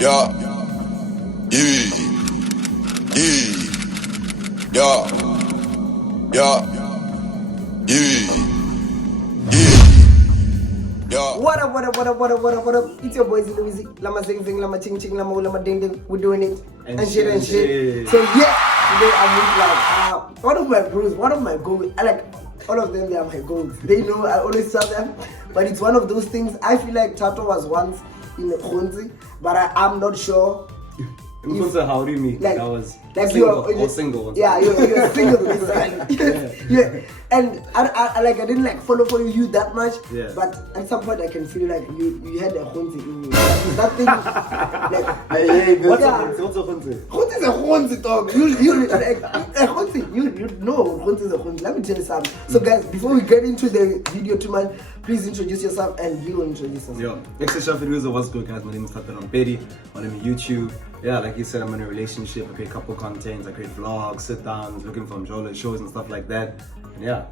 Yeah. Yeah. Yeah. Yeah. Yeah. Yeah. What up? It's your boy Zillewizzy, LamaZingZing, LamaCingCing, LamaWooWoo, LamaDingDing. We're doing it and shit. So yeah, today I'm with one of my bros, one of my goals. I like all of them. They are my goals. They know I always tell them, but it's one of those things. I feel like Tato was once in the Khonzi, but I'm not sure. How do you mean? Like, I was like single. Yeah, you're single. Yeah. And I didn't like follow you that much. Yeah. But at some point I can feel like you had a Khonzi in you. That thing, like, What's a Khonzi? Khonzi is a Khonzi, dog. You like a Khonzi. You know Khonzi is a Khonzi. Let me tell you something. So guys, before we get into the video too much, please introduce yourself and you will introduce yourself. Yo, next to video, what's good, guys? My name is Tato Betty. My name is YouTube. Yeah, like you said, I'm in a relationship. I create couple contents. I create vlogs, sit downs, looking for Mjolo shows and stuff like that. And yeah.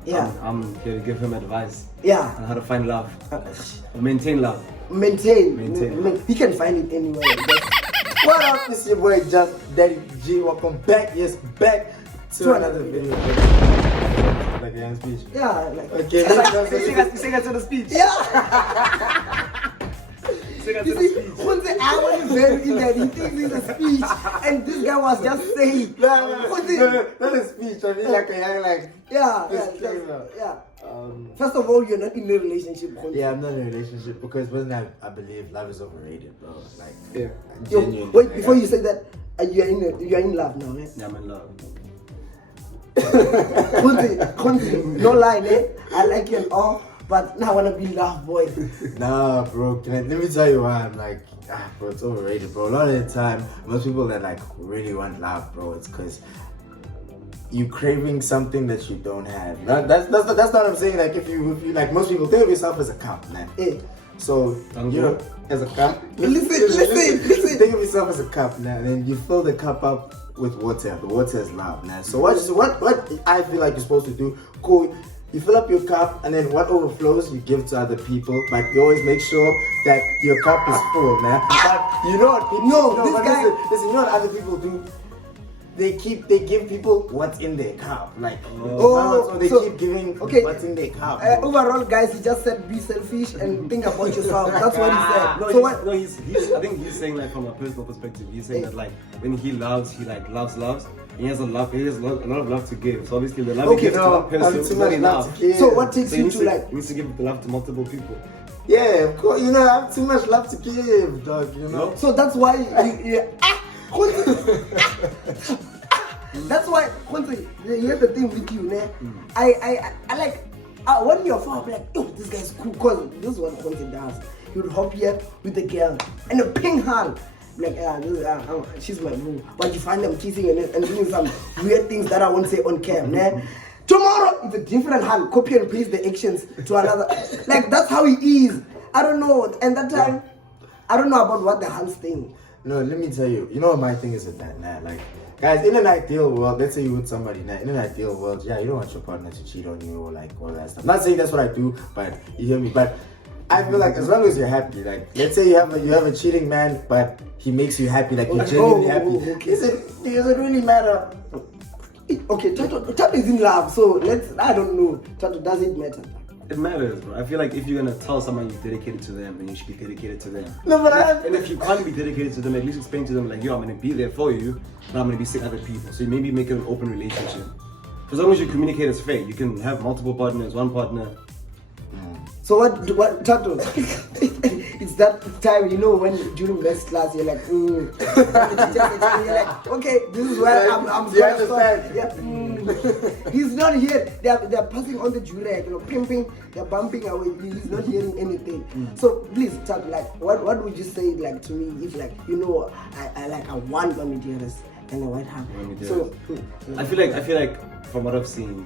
I'm here to give him advice. Yeah. On how to find love, maintain love. Maintain. He can find it anywhere. What up? It's your boy Just Daddy G. Welcome back. Yes, back to another video. Like a young speech. Yeah, like okay. Say that to the speech. Yeah. You see, Khonzi, I was very in there. He thinks it's a speech, and this guy was just saying. No, not a speech. I mean, like a young, yeah. First of all, you're not in a relationship, Khonzi. Yeah, I'm not in a relationship because I believe love is overrated, bro. Like, yeah. Genuine. Wait, before you say that, you're in love now, eh? Yeah, I'm in love. Khonzi, no lie, eh? I like you and all. But now I wanna be love boy. Nah, bro. Let me tell you why I'm like, bro, it's overrated, bro. A lot of the time, most people that like really want love, bro, it's because you craving something that you don't have. That's not what I'm saying. Like if you like, most people think of yourself as a cup, man. Eh. So you know, as a cup. Listen. Think of yourself as a cup, man. And then you fill the cup up with water. The water is love, man. So what I feel like you're supposed to do, cool. You fill up your cup and then what overflows you give to other people, but you always make sure that your cup is full, man. But you know what people listen, you know what other people do? They give people what's in their cup. Like so they keep giving what's in their cup. Overall, guys, he just said be selfish and think about yourself. That's what he said. No, so I think he's saying like from a personal perspective, he's saying that like when he loves, he like loves. He has a lot of love to give. So obviously the love he gives to one person is not enough. So what takes you to like? He needs to give the love to multiple people. Yeah, of course. You know, I have too much love to give, dog. You know. So that's why that's why Khonzi, here's the thing with you, ne? I like when you're far, I'm like, yo, this guy's cool. Cause this is what Khonzi does. He would hop here with the girl and a ping hand. Like, she's my boo. But you find them kissing and doing some weird things that I won't say on cam, ne? Tomorrow, it's a different hand. Copy and paste the actions to another. Like, that's how he is. I don't know. And that time, I don't know about what the hands thing. No, let me tell you. You know what my thing is with that, nah? Like, guys, in an ideal world, let's say you're with somebody, nah, in an ideal world, yeah, you don't want your partner to cheat on you or like all that stuff. Not saying that's what I do, but you hear me. But I feel like as long as you're happy, like let's say you have a cheating man, but he makes you happy, like you're genuinely happy. Okay. Does it really matter? Okay, Tato is in love, so I don't know. Tato, does it matter? It matters, bro. I feel like if you're gonna tell someone you're dedicated to them, then you should be dedicated to them. No, but and if you can't be dedicated to them, at least explain to them like, yo, I'm gonna be there for you, but I'm gonna be seeing other people. So you maybe make it an open relationship. As long as you communicate as fair, you can have multiple partners, one partner. So what Tato? It's that time, you know, when during best class you're like, you're like, okay, this is where I'm gonna start. Yeah, he's not here. They're passing on the jurek, you know, pimping, they're bumping away. He's not hearing anything. So please, Tato, like, what would you say like to me if like, you know, I want Lamaderas and a white hand. So I feel like from what I've seen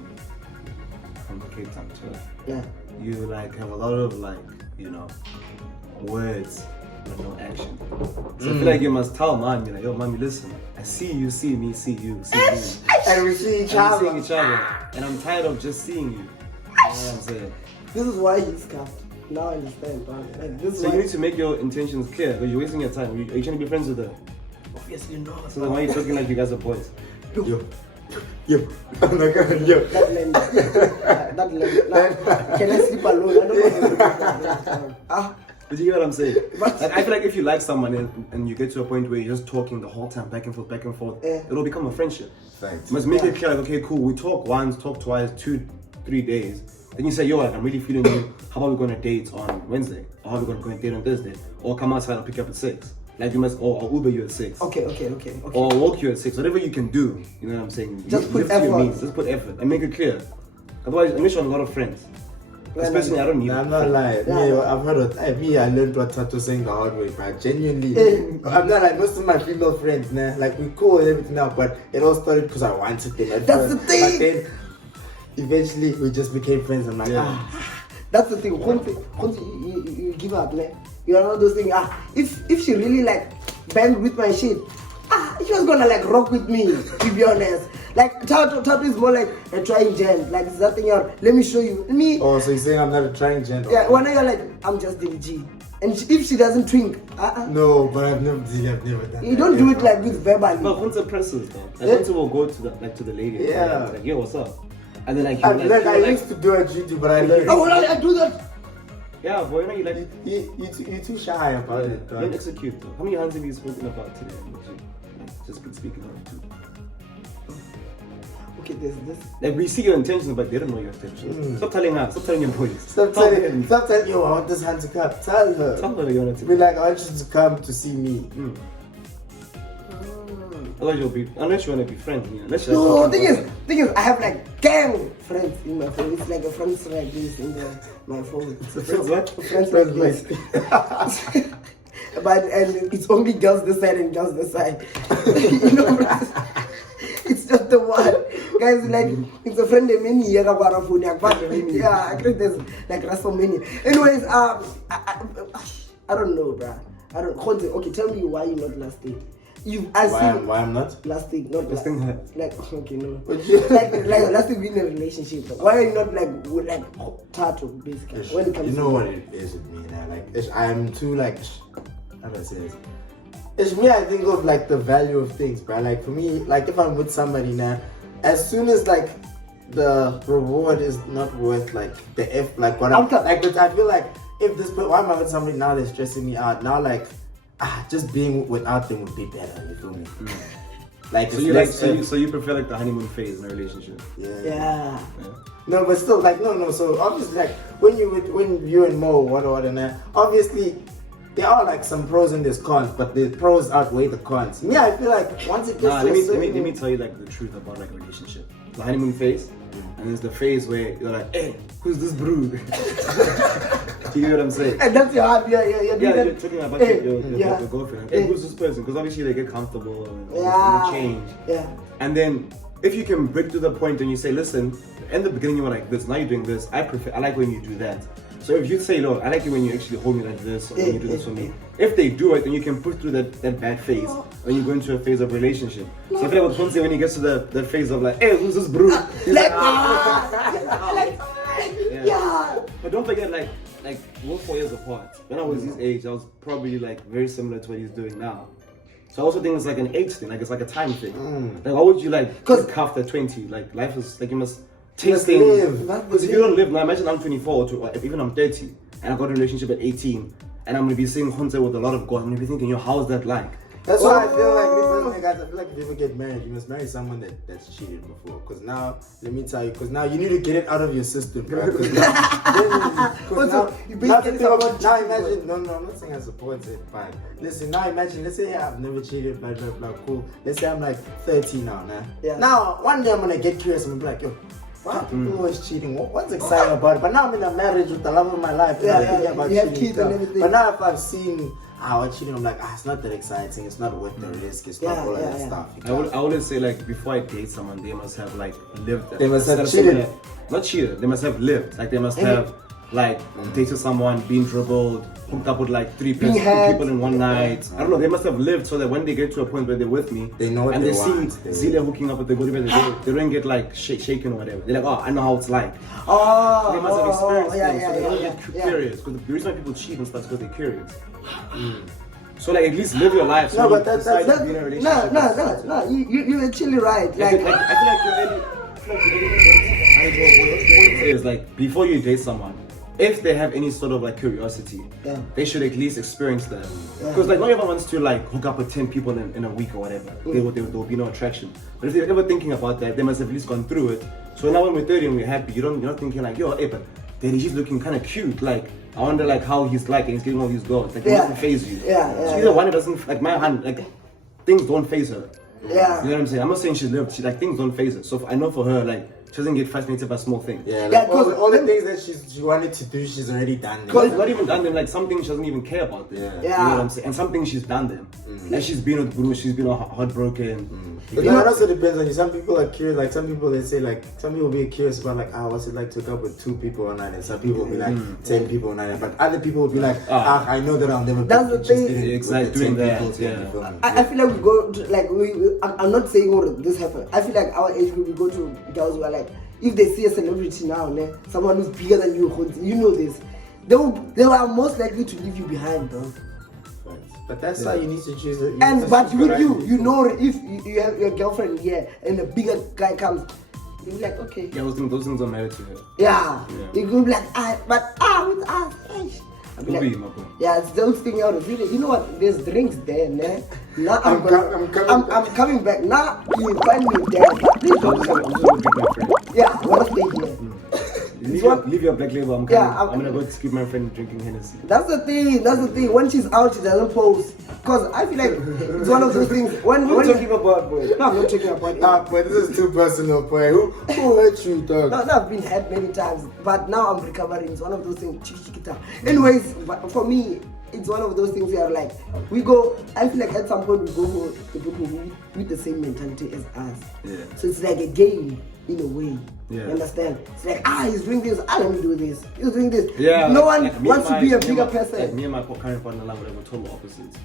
from the Cape Town tour, yeah, you like have a lot of like, you know, words but no action. So I feel like you must tell mommy, like, yo mommy, listen, I see you, see me, see you, see me. And we see each other. And I'm tired of just seeing you. You know what I'm saying? This is why he's scuffed. Now I understand, bro. Like, this So is you need to make your intentions clear because you're wasting your time. Are you trying to be friends with her? obviously not. So then why are you talking like you guys are boys? Yo. Oh my god, yo. That lame. That lame. Like, can I sleep alone? I don't know. But you get what I'm saying? Like, I feel like if you like someone and you get to a point where you're just talking the whole time, back and forth, it'll become a friendship. Thanks. You must make it clear, like, okay, cool, we talk once, talk twice, 2-3 days. Then you say, yo, like, I'm really feeling you. How about we go on a date on Wednesday? Or how about we go on a date on Thursday? Or come outside, I'll pick you up at 6. Like, you must, or I'll Uber you at 6. Okay. Or I'll walk you at 6. Whatever you can do, you know what I'm saying? Just put Live to your effort. means. Just put effort and make it clear. Otherwise, unless you have a lot of friends. Especially, I don't need Nah, I'm it. not lying. Yeah. I've heard of I learned what Tato saying the hard way, but genuinely, I'm not like most of my female friends, nah. Like we cool and everything now, but it all started because I wanted them. At That's first. the thing. But then eventually we just became friends. I'm like, That's the thing. Once you give up, man. You know those things. If she really like banged with my shit, she was gonna like rock with me. To be honest, like Tato is more like a trying gent. Like it's nothing else. Let me show you. Me. oh, so you're saying I'm not a trying gent? Yeah. When you're like, I'm just the G. And if she doesn't twink, No, but I've never done. you don't do it like with verbally. But Hunter presses though. Like Hunter will go to the lady. Yeah. Like, yo, what's up? And then like, I used to do it, YouTube, but I learned. Oh, I do that. yeah, boy, you know, you like, You're too shy about it. you don't execute though. How many hands have you spoken about today? Just been speaking on too. Okay, there's this. Like we see your intentions, but they don't know your intentions. Stop telling her. Stop telling your boys. Stop telling yo, I want this hand to come. Tell her. Tell her you want it to Be like, I want you to come to see me. Unless you want to be friends. You know? Unless you're No, talking thing is, I have like gang friends in my phone. It's like a friends like this in my phone. Friends what? Friends like this. But and it's only girls this side and girls this side. You know, it's not the one. Guys, like it's a friend of many. Yeah, I think there's like so many. Anyways, I don't know, bruh. I don't. Okay, tell me why you not last date. Why I'm not? Last thing, not This thing hurt. like okay, no. like last thing we in a relationship. Why are you not like with like Tato basically? When it comes You know to what it is with me now. Like I'm too like how do I say this? It's me. I think of like the value of things, but like for me, like if I'm with somebody now, as soon as like the reward is not worth like the like what I'm like, I feel like if this why am I with somebody now that's stressing me out now like. Just being without them would be better. You feel me? Like So you like so you prefer like the honeymoon phase in a relationship? yeah. No, but still like no. So obviously like when you and Mo what and that, obviously there are like some pros and there's cons, but the pros outweigh the cons. Yeah, I feel like once it gets let me tell you like the truth about like a relationship. The honeymoon phase, and there's the phase where you're like, hey, who's this brood? Do you know what I'm saying? And that's your heart. Yeah. You're talking about your girlfriend. Hey, who's this person? Because obviously they get comfortable and they change. Yeah. And then if you can break to the point and you say, listen, in the beginning you were like this, now you're doing this. I like when you do that. So if you say, look, I like it when you actually hold me like this, or when you do this for me. If they do it, then you can push through that bad phase when you go into a phase of relationship. So I feel like with Fonse, when he gets to that phase of like, hey, who's this bro? He's like, yeah. But don't forget, like we're 4 years apart. When I was his age, I was probably like very similar to what he's doing now. So I also think it's like an age thing, like it's like a time thing. Like why would you like get cuffed at 20? Like life is like you must taste things. Because if you don't live now, imagine I'm 24 or even I'm 30 and I got a relationship at 18 and I'm gonna be seeing Hunter with a lot of God. I'm gonna be thinking, yo, how's that like? That's why I feel like me personally, guys. I feel like if you ever get married, you must marry someone that's cheated before. Because now, let me tell you, because now you need to get it out of your system, bro. Now imagine, no, I'm not saying I support it, but listen, now imagine, let's say I've never cheated, blah, blah, blah, cool. Let's say I'm like 30 now, nah? Yeah. Now, one day I'm gonna get curious and be like, yo, why are people always cheating? What's exciting about it? But now I'm in a marriage with the love of my life. Yeah, and I'm thinking about you have cheating kids and everything. But now if I've seen how cheating, I'm like, it's not that exciting. It's not worth the risk. It's not all of that stuff. I always say like before I date someone, they must have like lived. They must have cheated. Not cheated. They must have lived. Like they must have like dated someone, being dribbled, hooked up with like three Being people hacked. in one night. I don't know, they must have lived so that when they get to a point where they're with me, They know what and they they want. see Zille hooking up with the good, they don't get like shaken or whatever. They're like, oh, I know how it's like. Oh, They must have experienced yeah, things, so they don't get curious. Because the reason why people cheat and stuff is because they're curious. So like at least live your life. So No, you but that's decide to be in a relationship. No. You're actually right. Like, Like, I feel like your point is like before you date someone, if they have any sort of like curiosity, Yeah. they should at least experience that. Because like not everyone wants to like hook up with 10 people in a week or whatever. There will be no attraction. But if they're ever thinking about that, they must have at least gone through it. So now when we're 30 and we're happy, you're not thinking like, yo, hey, but then he's looking kind of cute. Like I wonder like how he's like and he's getting all these girls. Like it doesn't phase you. So either one, it doesn't like my hand like things don't phase her. Yeah. You know what I'm saying? I'm not saying she's lived. She like things don't phase her. So I know for her like she doesn't get fascinated by small things. Yeah, Yeah, like all the things that she wanted to do, she's already done them. Because not even done them, like some things she doesn't even care about them. Yeah. You know what I'm saying? And some things she's done them. Like she's been with Bruce, she's been heartbroken. But then it also depends on you. Some people are curious, like some people they say like some people be curious about like what's it like to hook up with 2 people one night, and some people will be like 10 people one night, but other people will be like I know that I'll never That's be the thing. interested in Exactly, with the doing 10 that, people yeah. together, you feel me? I feel like we go to, like I'm not saying this happened. I feel like our age group we go to girls who are like, if they see a celebrity now, someone who's bigger than you, you know this, they are most likely to leave you behind, bro. But that's why you need to choose it. And but with you know if you have your girlfriend here and a bigger guy comes, you'll be like, okay. Yeah, those things are married to her. Yeah. Yeah. You could be like, with us. I'll be Could like, be, my boy. yeah, it's those things out of really. You know what? There's drinks there, man. Now I'm coming back. Now you find me there. But please don't I'm come. just gonna keep my friend. Yeah, I wanna stay here. Leave your black label. I'm coming. Yeah, I'm gonna go keep my friend drinking Hennessy. That's the thing. When she's out, she doesn't post. Cause I feel like it's one of those things. When talking about, boy. No, I'm not talking about it. but this is too personal, boy. Who hurt you, dog? No, I've been hurt many times, but now I'm recovering. It's one of those things. Anyways, but for me, it's one of those things where like we go. I feel like at some point we go for the people who with the same mentality as us. Yeah. So it's like a game in a way. Yeah. You understand? It's like he's doing this. Let me do this. He's doing this. Yeah. No one like me wants and to be a me and bigger my- person. Like me and my current partner, like we're total opposites.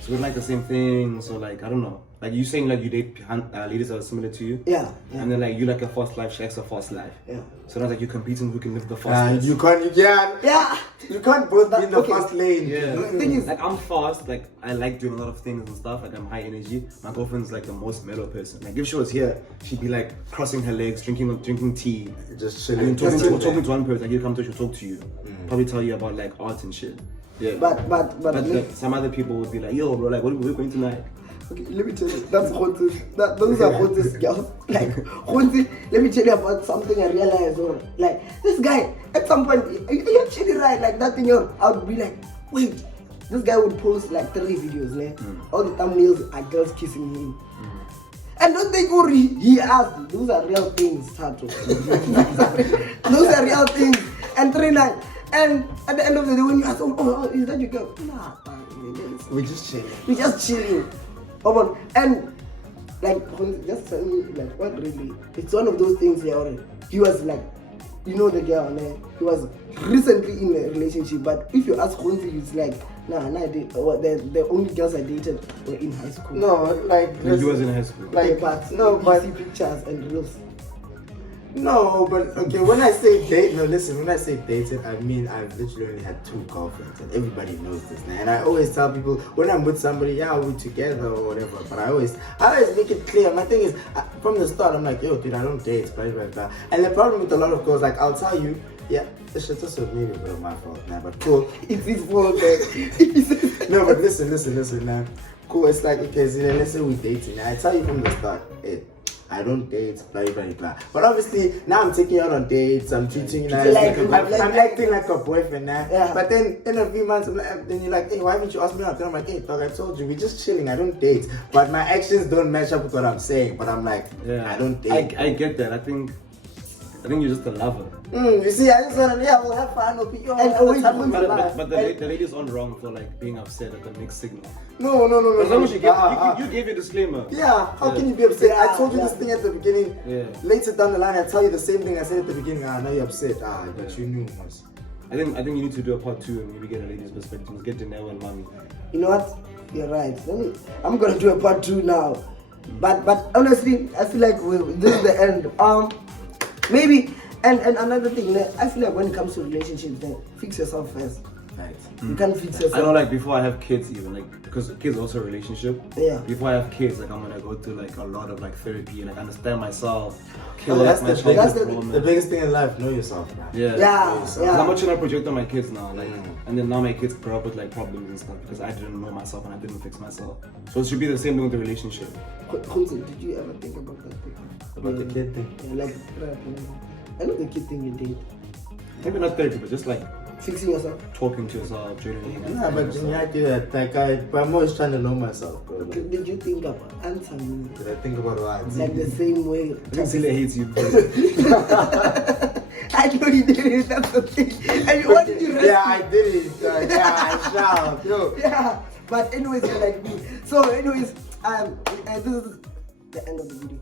So we like the same thing. So like I don't know. Like you saying like you date ladies that are similar to you. Yeah. And then like you like a fast life, she likes a fast life. Yeah. So now like you're competing who can live the fastest. You can't. Yeah. You can't both be in the Okay. fast lane. Yeah. The thing is- like I'm fast, like I like doing a lot of things and stuff, like I'm high energy. My girlfriend's like the most mellow person. Like if she was here, she'd be like crossing her legs, drinking tea, Just and chilling. then talking to one person. Like you come to her, she'll talk to you. Probably tell you about like art and shit. Yeah. But But some other people would be like, yo bro, like what are we going tonight? okay, let me tell you, that's Khonzi. Those are Khonzi's girls. Like, Khonzi, let me tell you about something I realized. Or, like, this guy, at some point, you're actually right. Like, that thing, I would be like, wait, this guy would post like 3 videos, all the thumbnails are girls kissing him. And don't think he asked, those are real things, Tato. Those are real things. And 3-9. And at the end of the day, when you ask, oh, is that your girl? Nah, We're just chilling. we just chilling. And like just tell me like what really it's one of those things where he was like, you know, the girl, he was recently in a relationship, but if you ask Khonzi, he's like, the only girls I dated were in high school. No, like He was in high school. like but no, you but see pictures and reels. no, but okay. When I say date, no, listen. When I say dated, I mean I've literally only had 2 girlfriends, and everybody knows this. And I always tell people when I'm with somebody, yeah, we're together or whatever. But I always make it clear. My thing is, from the start, I'm like, yo, dude, I don't date, blah blah blah. And the problem with a lot of girls, like, I'll tell you, yeah, this shit's also maybe a bit of my fault now, but cool. It's his fault, man. No, but listen, man. Cool. It's like, okay, so let's say we're dating. I tell you from the start, hey, I don't date, blah, blah, blah. But obviously, now I'm taking you out on dates, I'm treating you nice. I'm acting like a boyfriend now. Yeah. But then, in a few months, then you're like, hey, why haven't you asked me out? Then I'm like, hey, dog, I told you, we're just chilling, I don't date. But my actions don't match up with what I'm saying. But I'm like, I don't date. I get that. I think I think you're just a lover. You see, I just want to, yeah, we'll have fun. We'll be, And always But the lady's on wrong for like being upset at the mixed signal. No. As long as you gave your disclaimer. Yeah, how can you be upset? Yeah, I told you yeah. this thing at the beginning. Yeah. Later down the line, I tell you the same thing I said at the beginning. Now you're upset. But you knew once. I think you need to do a part 2 and maybe get a lady's perspective. Get Janelle and mommy. You know what? You're right. I'm gonna do a part 2 now. But honestly, I feel like this is the end. Maybe and another thing, I feel like when it comes to relationships, fix yourself first. Right. You can't fix yourself. I know, like before I have kids, even like because kids are also a relationship. Yeah. Before I have kids, like I'm gonna go through like a lot of like therapy and like understand myself. That's The the biggest thing in life. Know yourself, man. Yeah. Yeah. Because I'm not trying to project on my kids now, like, and then now my kids grow up with like problems and stuff because I didn't know myself and I didn't fix myself. So it should be the same thing with the relationship. Khumsi, did you ever think about that thing? About the kid thing. Yeah, like, I know the kid thing you did. Maybe not therapy, but just like Fixing yourself. talking to yourself, journaling. Yeah, but in I do that. But I'm always trying to know myself, bro. Like, Did you think about answering did I think about what? like the same way? I think Zille hates you. I know you did it, that's the thing. And what did you Yeah, I did it. Yeah, I shall. Yo. Yeah, but anyways, you're like me. So anyways, this is the end of the video.